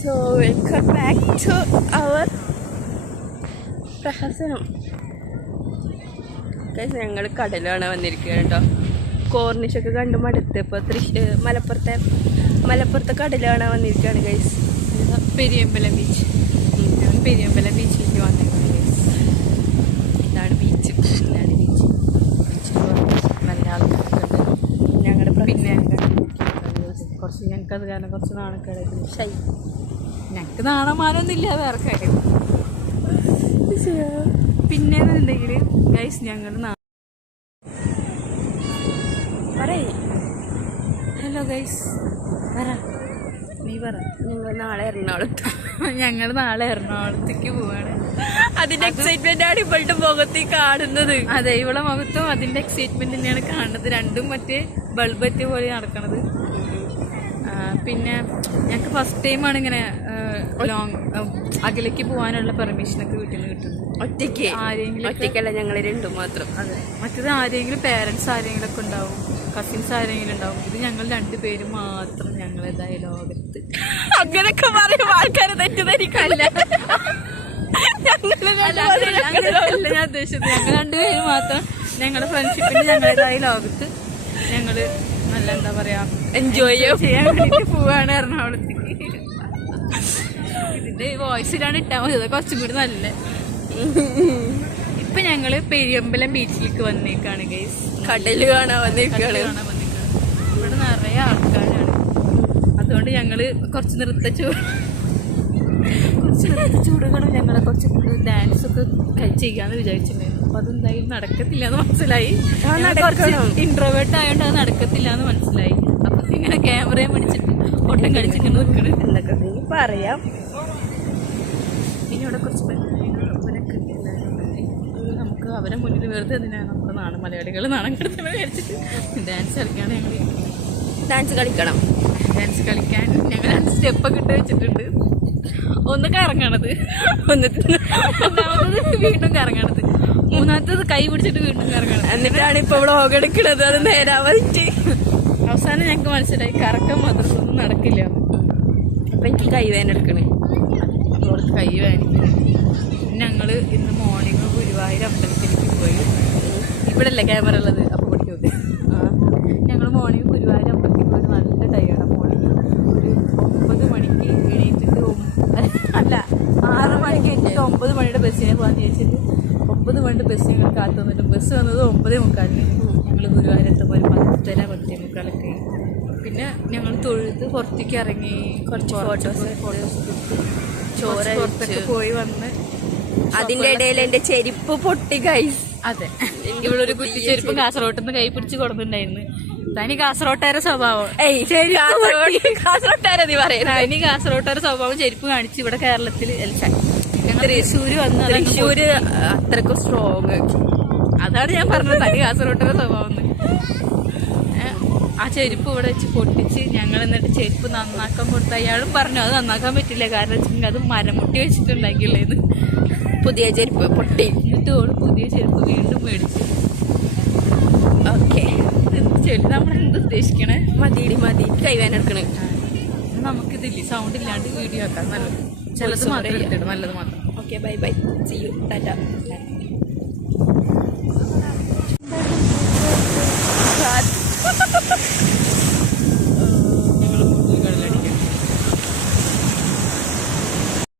So welcome back to our പ്രഹസനം. ഞങ്ങൾ കടൽ കാണാൻ വന്നിരിക്കുകയാണ് കേട്ടോ. കോർണിഷൊക്കെ കണ്ട് മടുത്ത് ഇപ്പോൾ മലപ്പുറത്തെ കടൽ കാണാൻ വന്നിരിക്കുകയാണ് ഗൈസ്. പെരിയമ്പലം ബീച്ച്. ഞാൻ പെരിയമ്പലം ബീച്ചിലേക്ക് വന്നിരിക്കുന്നത് ഗൈസ്. ഇതാണ് ബീച്ച്. നല്ല ആൾക്കാരൊക്കെ ഉണ്ട് ഞങ്ങളുടെ. പിന്നെ കുറച്ച് ഞങ്ങൾക്കത് കാരണം കുറച്ച് നാണക്കേടായിരുന്നു. ഞങ്ങൾക്ക് നാണമാനൊന്നും ഇല്ല, വേറെ കാര്യം. പിന്നെ എന്നുണ്ടെങ്കിൽ ഗൈസ് ഞങ്ങൾ ഹലോ ഗൈസ് നീ പറ. ഞങ്ങൾ നാളെ എറണാകുളത്തേക്ക് പോവാണ്. അതിന്റെ എക്സൈറ്റ്മെന്റ് ആണ് ഇവളുടെ മുഖത്ത് കാണുന്നത്. അതെ, ഇവളെ മുഖത്തും അതിന്റെ എക്സൈറ്റ്മെന്റ് തന്നെയാണ് കാണുന്നത്. രണ്ടും മറ്റേ ബൾബറ്റ് പോലെ നടക്കണത്. പിന്നെ ഞങ്ങൾക്ക് ഫസ്റ്റ് ടൈമാണ് ഇങ്ങനെ ലോങ് അകലേക്ക് പോകാനുള്ള പെർമിഷനൊക്കെ വീട്ടിൽ നിന്ന് കിട്ടുന്നത്. ഒറ്റയ്ക്കല്ല, ഞങ്ങൾ രണ്ടും മാത്രം. അതെ, മറ്റേത് ആരെങ്കിലും പേരൻസ് ആരെങ്കിലും ഒക്കെ ഉണ്ടാവും, കസിൻസ് ആരെങ്കിലും ഉണ്ടാവും. ഇത് ഞങ്ങൾ രണ്ടുപേരും മാത്രം ഞങ്ങളേതായ ലോകത്ത്. അങ്ങനെയൊക്കെ പറയും ആൾക്കാരെ തെറ്റിദ്ധരിക്കല്ല. ഞാൻ ഉദ്ദേശിച്ചത് ഞങ്ങൾ രണ്ടുപേരും മാത്രം ഞങ്ങളുടെ ഫ്രണ്ട്ഷിപ്പിന് ഞങ്ങളേതായ ലോകത്ത് ഞങ്ങൾ നല്ല എന്താ പറയാ എൻജോയ് ചെയ്യാൻ വേണ്ടിട്ട് പോവാണ് എറണാകുളത്തേക്ക്. ഇതിന്റെ വോയിസിലാണ് ഇട്ടാൽ മതി, അതൊക്കെ കുറച്ചും കൂടി നല്ല. ഇപ്പൊ ഞങ്ങള് പെരിയമ്പലം ബീച്ചിലേക്ക് വന്നേക്കാണ് ഗൈസ്. കടല് കാണാൻ വന്നേക്കാണ്. ഇവിടെ നിറയെ ആൾക്കാരാണ്. അതുകൊണ്ട് ഞങ്ങള് കുറച്ച് നൃത്ത ചൂടുകളും ഞങ്ങളെ കുറച്ച് ഡാൻസ് ഒക്കെ ചെയ്യാന്ന് വിചാരിച്ചിട്ടുണ്ടായിരുന്നു. അപ്പൊ അതെന്തായാലും നടക്കത്തില്ല എന്ന് മനസ്സിലായി. ഇൻട്രോവേർട്ട് ആയതുകൊണ്ട് അത് നടക്കത്തില്ല എന്ന് മനസ്സിലായി. അപ്പൊ ഇങ്ങനെ ക്യാമറയെ പിടിച്ചിട്ട് ഓട്ടം കളിച്ചിട്ട് നിൽക്കണ്. എന്തൊക്കെ പറയാം. പിന്നെ ഇവിടെ കുറച്ച് നമുക്ക് അവരെ മുന്നിൽ വെറുതെ എന്തിനാണ് നമ്മുടെ മലയാളികൾ നാണം കെടുത്തത് വിചാരിച്ചിട്ട് ഡാൻസ് കളിക്കാണ്. ഞങ്ങൾ ഡാൻസ് കളിക്കാൻ ഞങ്ങൾ 2 സ്റ്റെപ്പൊക്കെ ഇട്ട് വെച്ചിട്ടുണ്ട്. ഒന്ന് കറങ്ങണത്, ഒന്നാമത്തത് വീണ്ടും കറങ്ങണത്, മൂന്നാമത്തത് കൈ പിടിച്ചിട്ട് വീണ്ടും കറങ്ങണത്. എന്നിട്ടാണ് ഇപ്പൊ വ്ളോഗ് എടുക്കണത്. അത് നേരാവായിട്ട് അവസാനം ഞങ്ങൾക്ക് മനസ്സിലായി കറക്കം മാത്രമൊന്നും നടക്കില്ല. അപ്പൊ എനിക്ക് കൈ വേനെടുക്കണേ, അവർക്ക് കൈ വേനിക്കണം. ഞങ്ങള് ഇന്ന് മോർണിംഗ് ഗുരുവായൂർ അമ്പലത്തിലേക്ക് പോയി. ഇവിടെ അല്ലേ ക്യാമറ ഉള്ളത്, അപ്പോൾ പഠിക്കും. ഞങ്ങൾ മോർണിംഗ് ഗുരുവായൂർ അമ്പലത്തിൽ പോയി. നല്ല ടൈമാണ്. മോർണിംഗ് ഒരു 9 മണിക്ക് എണീറ്റിട്ട് 6 മണിക്ക് എണീറ്റിട്ട് 9 മണിയുടെ ബസ്സിനെ പോകാൻ ചോദിച്ചിട്ട് 9 മണിയുടെ ബസ് ഞങ്ങൾ കാത്തു വന്നിട്ട് ബസ് വന്നത് 9:45. ഞങ്ങൾ ഗുരുവായൂർ എത്തുമ്പോൾ ഒരു 10:30-10:45. പിന്നെ ഞങ്ങൾ തൊഴുത് പുറത്തേക്ക് ഇറങ്ങി കുറച്ച് ഫോട്ടോസ് പുറത്തൊക്കെ പോയി വന്ന്. അതിന്റെ ഇടയിൽ എന്റെ ചെരുപ്പ് പൊട്ടി ഗൈസ്. അതെ, ഇവളൊരു കുറ്റിച്ചെരുപ്പ് കാസർഗോട്ട് നിന്ന് കൈ പിടിച്ച് കൊടുത്തിട്ടുണ്ടായിരുന്നു. തനി കാസർഗോട്ടുകാരെ സ്വഭാവം. കാസർഗോട്ടുകാരെ തനി കാസർഗോട്ടുകാരെ സ്വഭാവം ചെരുപ്പ് കാണിച്ച് ഇവിടെ കേരളത്തിൽ തൃശ്ശൂര് വന്ന്. തൃശ്ശൂര് അത്രക്കും സ്ട്രോങ്. അതാണ് ഞാൻ പറഞ്ഞത്, തനി കാസർഗോട്ടുകാരെ സ്വഭാവം. ആ ചെരുപ്പ് ഇവിടെ വെച്ച് പൊട്ടിച്ച് ഞങ്ങൾ എന്നിട്ട് ചെരുപ്പ് നന്നാക്കാൻ കൊടുത്ത് അയാളും പറഞ്ഞു അത് നന്നാക്കാൻ പറ്റില്ല, കാരണം വെച്ചിട്ടുണ്ടെങ്കിൽ അത് മരമുട്ടി വെച്ചിട്ടുണ്ടാക്കിയുള്ളേന്ന്. പുതിയ ചെരുപ്പ് പൊട്ടി. എന്നിട്ട് ഓട് പുതിയ ചെരുപ്പ് വീണ്ടും മേടിച്ചു. ഓക്കെ, നമ്മൾ എന്ത് ഉദ്ദേശിക്കണേ? മതി കൈവേനെടുക്കണേ. നമുക്കിതില്ല, സൗണ്ട് ഇല്ലാണ്ട് വീഡിയോ ആക്കാം. നല്ലത് ചിലത് മാത്രം എടുത്തിടും, നല്ലത് മാത്രം. Okay, bye, see you, Tata.